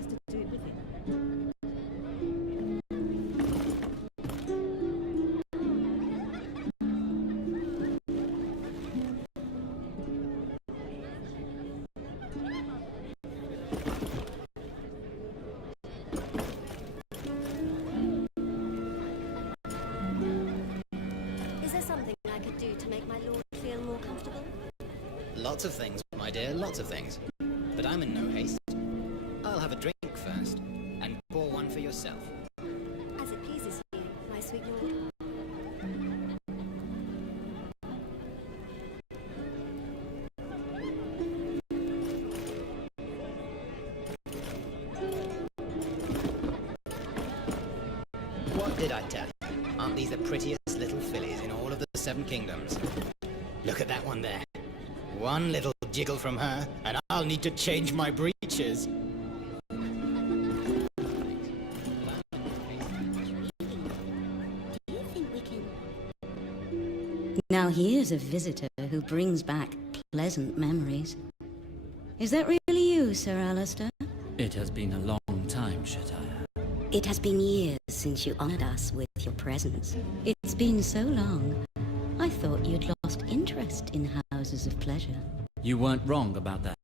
has to do it with it. Is there something I could do to make my lord feel more comfortable? Lots of things, my dear, lots of things. But I'm in no haste. I'll have a drink first, and pour one for yourself. As it pleases you, my sweet lord. What did I tell you? Aren't these the prettiest little fillies in all of the Seven Kingdoms? Look at that one there. One little jiggle from her, and I'll need to change my breeches. Do you think we can... Now here's a visitor who brings back pleasant memories. Is that really you, Sir Alistair? It has been a long time, Shataya. It has been years since you honored us with your presence. It's been so long. I thought you'd lost interest in houses of pleasure. You weren't wrong about that.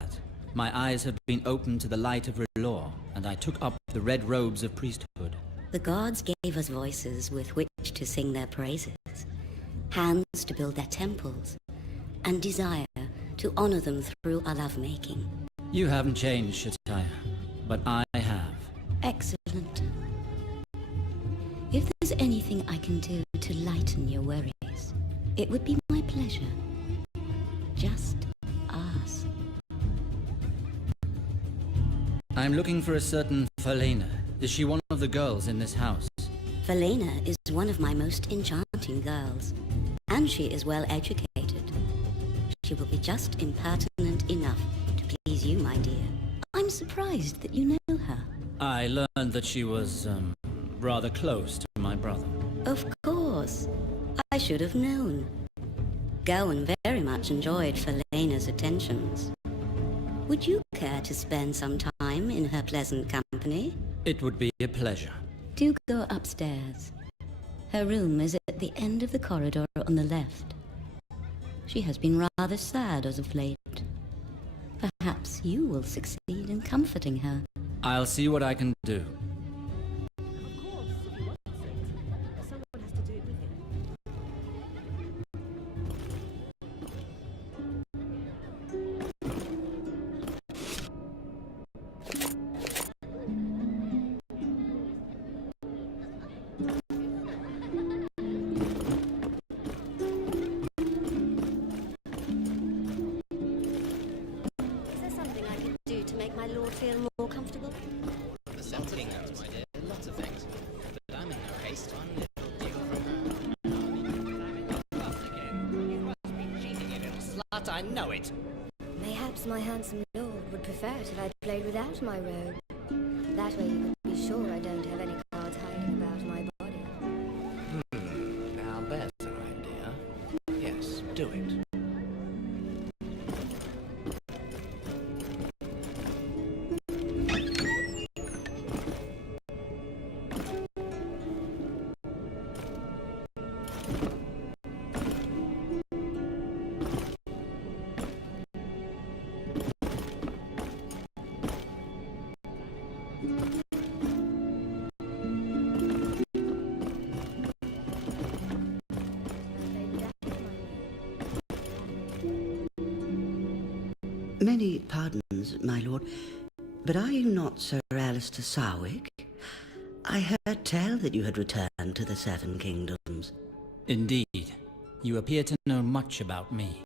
My eyes have been opened to the light of law, and I took up the red robes of priesthood. The gods gave us voices with which to sing their praises, hands to build their temples, and desire to honor them through our lovemaking. You haven't changed, Shataya, but I have. Excellent. If there's anything I can do to lighten your worries, it would be my pleasure. Just ask. I'm looking for a certain Falena. Is she one of the girls in this house? Falena is one of my most enchanting girls, and she is well educated. She will be just impertinent enough to please you, my dear. I'm surprised that you know her. I learned that she was, rather close to my brother. Of course. I should have known. Gawain very much enjoyed Falena's attentions. Would you care to spend some time in her pleasant company? It would be a pleasure. Do go upstairs. Her room is at the end of the corridor on the left. She has been rather sad as of late. Perhaps you will succeed in comforting her. I'll see what I can do. Of course, if he wants it. Someone has to do it with him. Is there something I could do to make my lord feel more comfortable? The Seven Kingdoms, my dear, lots of things. But I'm in no haste. One little jiggle from her, and I'll need to... You must be cheating, you little slut, I know it. Mayhaps my handsome lord would prefer it if I played without my robe. That way you could be sure I don't have any cards hiding about my body. Now there's an idea. Yes, do it. Many pardons, my lord, but are you not Sir Alistair Sarwick? I heard tell that you had returned to the Seven Kingdoms. Indeed. You appear to know much about me.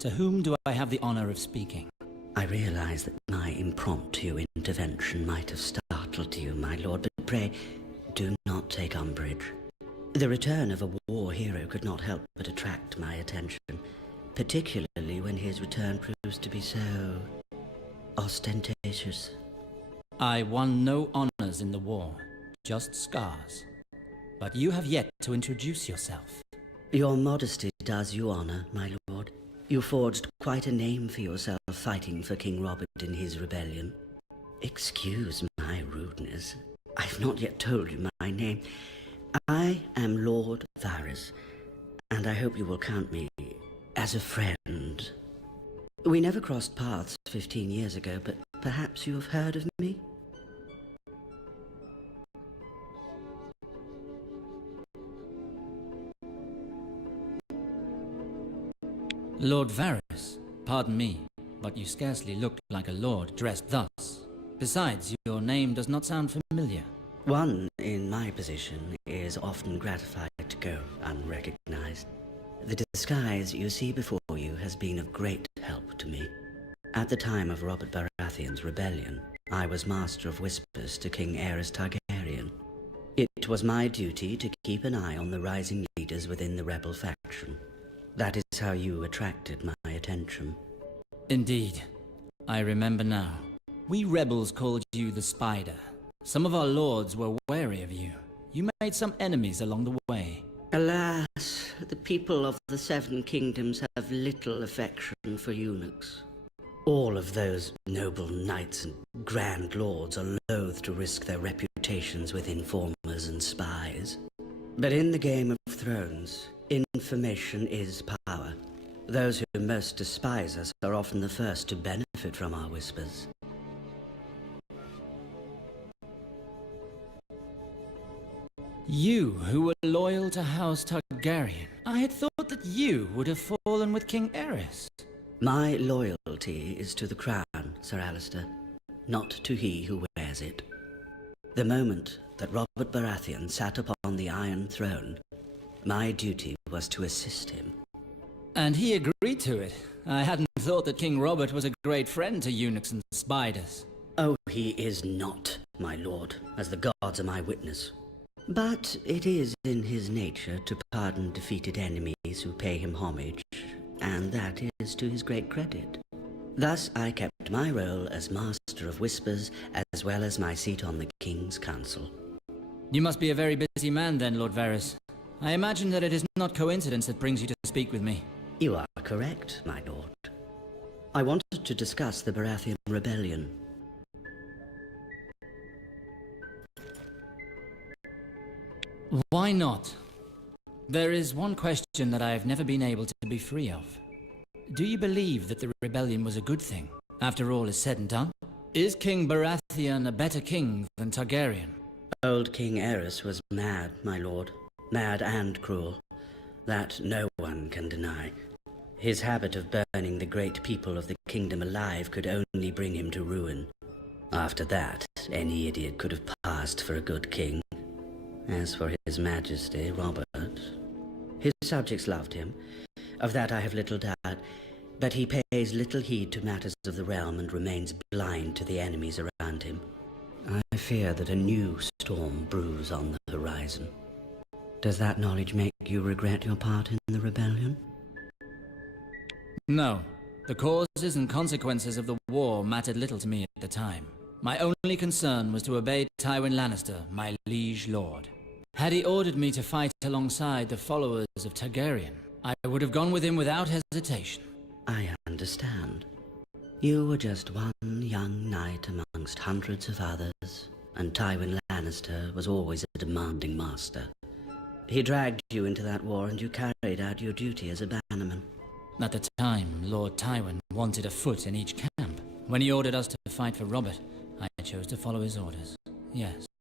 To whom do I have the honor of speaking? I realize that my impromptu intervention might have startled you, my lord, but pray, do not take umbrage. The return of a war hero could not help but attract my attention, particularly when his return proves to be so ostentatious. I won no honors in the war, just scars. But you have yet to introduce yourself. Your modesty does you honor, my lord. You forged quite a name for yourself fighting for King Robert in his rebellion. Excuse my rudeness. I've not yet told you my name. I am Lord Varys, and I hope you will count me as a friend. We never crossed paths 15 years ago, but perhaps you have heard of me? Lord Varys, pardon me, but you scarcely look like a lord dressed thus. Besides, your name does not sound familiar. One in my position is often gratified to go unrecognized. The disguise you see before you has been of great help to me. At the time of Robert Baratheon's rebellion, I was Master of Whispers to King Aerys Targaryen. It was my duty to keep an eye on the rising leaders within the rebel faction. That is how you attracted my attention. Indeed. I remember now. We rebels called you the Spider. Some of our lords were wary of you. You made some enemies along the way. Alas, the people of the Seven Kingdoms have little affection for eunuchs. All of those noble knights and grand lords are loath to risk their reputations with informers and spies. But in the Game of Thrones, information is power. Those who most despise us are often the first to benefit from our whispers. You, who were loyal to House Targaryen. I had thought that you would have fallen with King Aerys. My loyalty is to the crown, Sir Alistair, not to he who wears it. The moment that Robert Baratheon sat upon the Iron Throne, my duty was to assist him. And he agreed to it. I hadn't thought that King Robert was a great friend to eunuchs and spiders. Oh, he is not, my lord, as the gods are my witness. But it is in his nature to pardon defeated enemies who pay him homage, and that is to his great credit. Thus I kept my role as Master of Whispers, as well as my seat on the King's Council. You must be a very busy man then, Lord Varys. I imagine that it is not coincidence that brings you to speak with me. You are correct, my lord. I wanted to discuss the Baratheon rebellion. Why not? There is one question that I have never been able to be free of. Do you believe that the rebellion was a good thing, after all is said and done? Is King Baratheon a better king than Targaryen? Old King Aerys was mad, my lord. Mad and cruel. That no one can deny. His habit of burning the great people of the kingdom alive could only bring him to ruin. After that, any idiot could have passed for a good king. As for His Majesty, Robert, his subjects loved him. Of that I have little doubt, but he pays little heed to matters of the realm and remains blind to the enemies around him. I fear that a new storm brews on the horizon. Does that knowledge make you regret your part in the rebellion? No. The causes and consequences of the war mattered little to me at the time. My only concern was to obey Tywin Lannister, my liege lord. Had he ordered me to fight alongside the followers of Targaryen, I would have gone with him without hesitation. I understand. You were just one young knight amongst hundreds of others, and Tywin Lannister was always a demanding master. He dragged you into that war, and you carried out your duty as a bannerman. At the time, Lord Tywin wanted a foot in each camp. When he ordered us to fight for Robert, I chose to follow his orders. Yes,